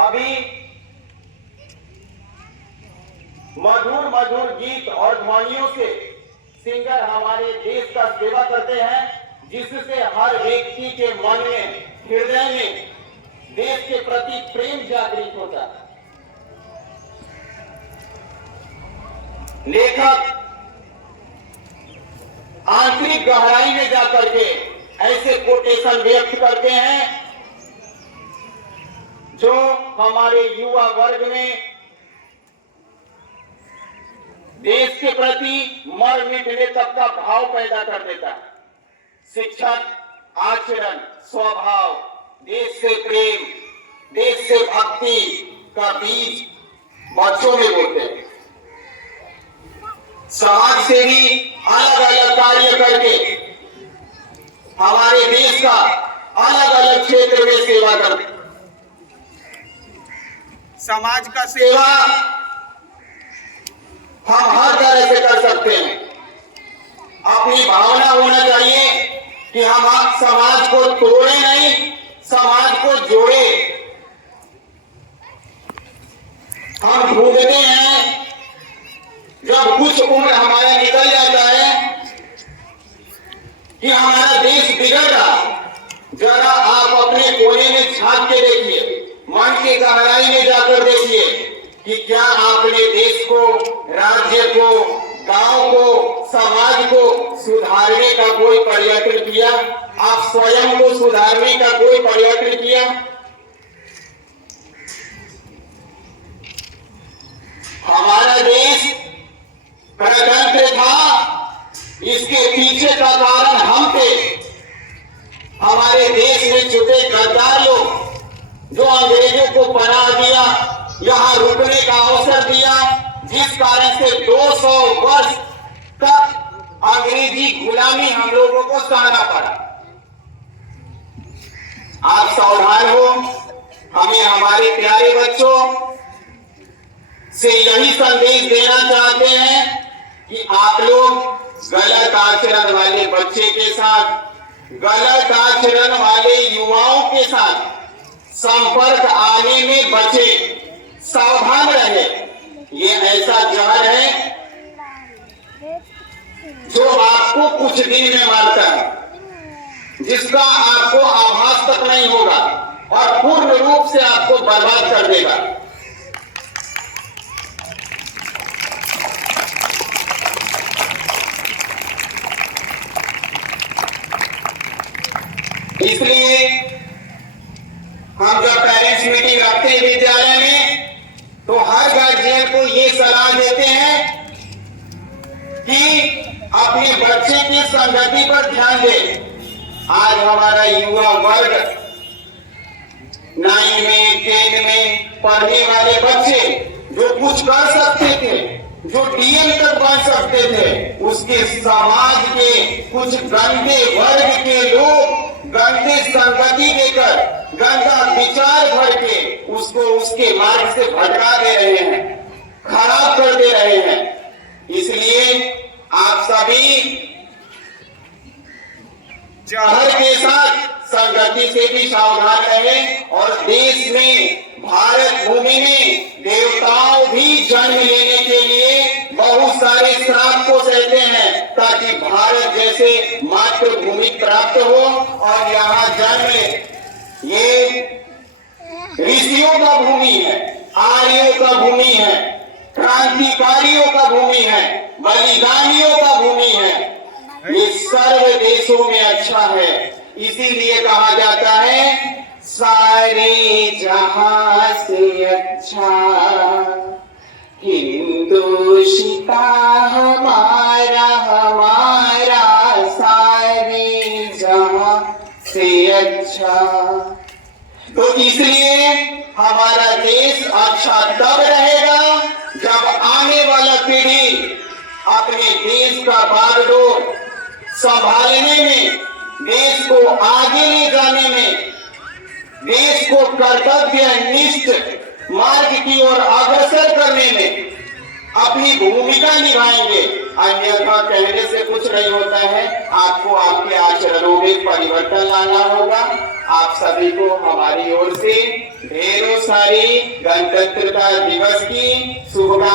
अभी मधुर मधुर गीत और ध्वनियों से सिंगर हमारे देश का सेवा करते हैं, जिससे हर व्यक्ति के मन में, हृदय में देश के प्रति प्रेम जागृत होता है। लेखक आंतरिक गहराई में जाकर के ऐसे कोटेशन व्यक्त करते हैं जो हमारे युवा वर्ग में देश के प्रति मर मिटने तक का भाव पैदा कर देता है। शिक्षक, आचरण, स्वभाव, देश से प्रेम, देश से भक्ति का बीज बच्चों में बोते हैं। समाज से भी अलग अलग कार्य करके हमारे देश का अलग अलग क्षेत्र में सेवा करते। समाज का सेवा हम हर तरह से कर सकते हैं। अपनी भावना होना चाहिए कि हम समाज को तोड़े नहीं, समाज को जोड़े। हम ढूंढते हैं, जब कुछ उम्र हमारा निकल जाता है कि हमारा देश बिगड़ रहा, जरा आप अपने कोने में झांक के देखिए, मन की गहराई में जाकर देखिए कि क्या आपने देश को, राज्य को, गांव को, समाज को सुधारने का कोई प्रयत्न किया? आप स्वयं को सुधारने का कोई प्रयत्न किया? हमारा देश प्रजातंत्र था, इसके पीछे का कारण हम थे। हमारे देश में छुपे गद्दार लोग जो अंग्रेजों को पनाह दिया, यहाँ रुकने का अवसर दिया, जिस कारण से 200 वर्ष तक अंग्रेजी गुलामी हम लोगों को सहना पड़ा। आप सावधान हो। हमें हमारे प्यारे बच्चों से यही संदेश देना चाहते हैं कि आप लोग गलत आचरण वाले बच्चे के साथ, गलत आचरण वाले युवाओं के साथ संपर्क आने में बचे, सावधान रहे। ये ऐसा जहर है जो आपको कुछ दिन में मारता है, जिसका आपको आभास तक नहीं होगा और पूर्ण रूप से आपको बर्बाद कर देगा। इसलिए हम जब पेरेंट्स मीटिंग रखते हैं विद्यालय में, तो हर गार्जियन को ये सलाह देते हैं कि अपने बच्चे की संगति पर ध्यान दें। आज हमारा युवा वर्ग 9 में, 10 में पढ़ने वाले बच्चे जो कुछ कर सकते थे, जो डीएम तक बन सकते थे, उसके समाज के कुछ गंदे वर्ग के लोग गंदे संगति देकर, गंदा विचार भर के उसको उसके मार्ग से भटका दे रहे हैं, खराब कर दे रहे हैं। इसलिए आप सभी जहर के साथ संगति से भी सावधान रहें और देश में, भारत भूमि में देवताओं भी जन्म लेने के लिए बहुत सारे श्राप को सहते हैं, ताकि भारत जैसे मातृभूमि प्राप्त हो और यहाँ जन्म ले। ये ऋषियों का भूमि है, आर्यों का भूमि है, क्रांतिकारियों का भूमि है, बलिदानियों का भूमि है। ये सर्व देशों में अच्छा है। इसीलिए कहा जाता है सारे जहां से अच्छा हिंदुस्तान हमारा, हमारा सारे जहां से अच्छा। तो इसलिए हमारा देश अच्छा तब रहेगा जब आने वाला पीढ़ी अपने देश का बागडोर संभालने में, देश को आगे ले जाने में, देश को कर्तव्यनिष्ठ मार्ग की ओर अग्रसर करने में अपनी भूमिका निभाएंगे। अन्यथा कहने से कुछ नहीं होता है, आपको आपके आचरणों में परिवर्तन लाना होगा। आप सभी को हमारी ओर से ढेरों सारी गणतंत्रता दिवस की शुभकामनाएं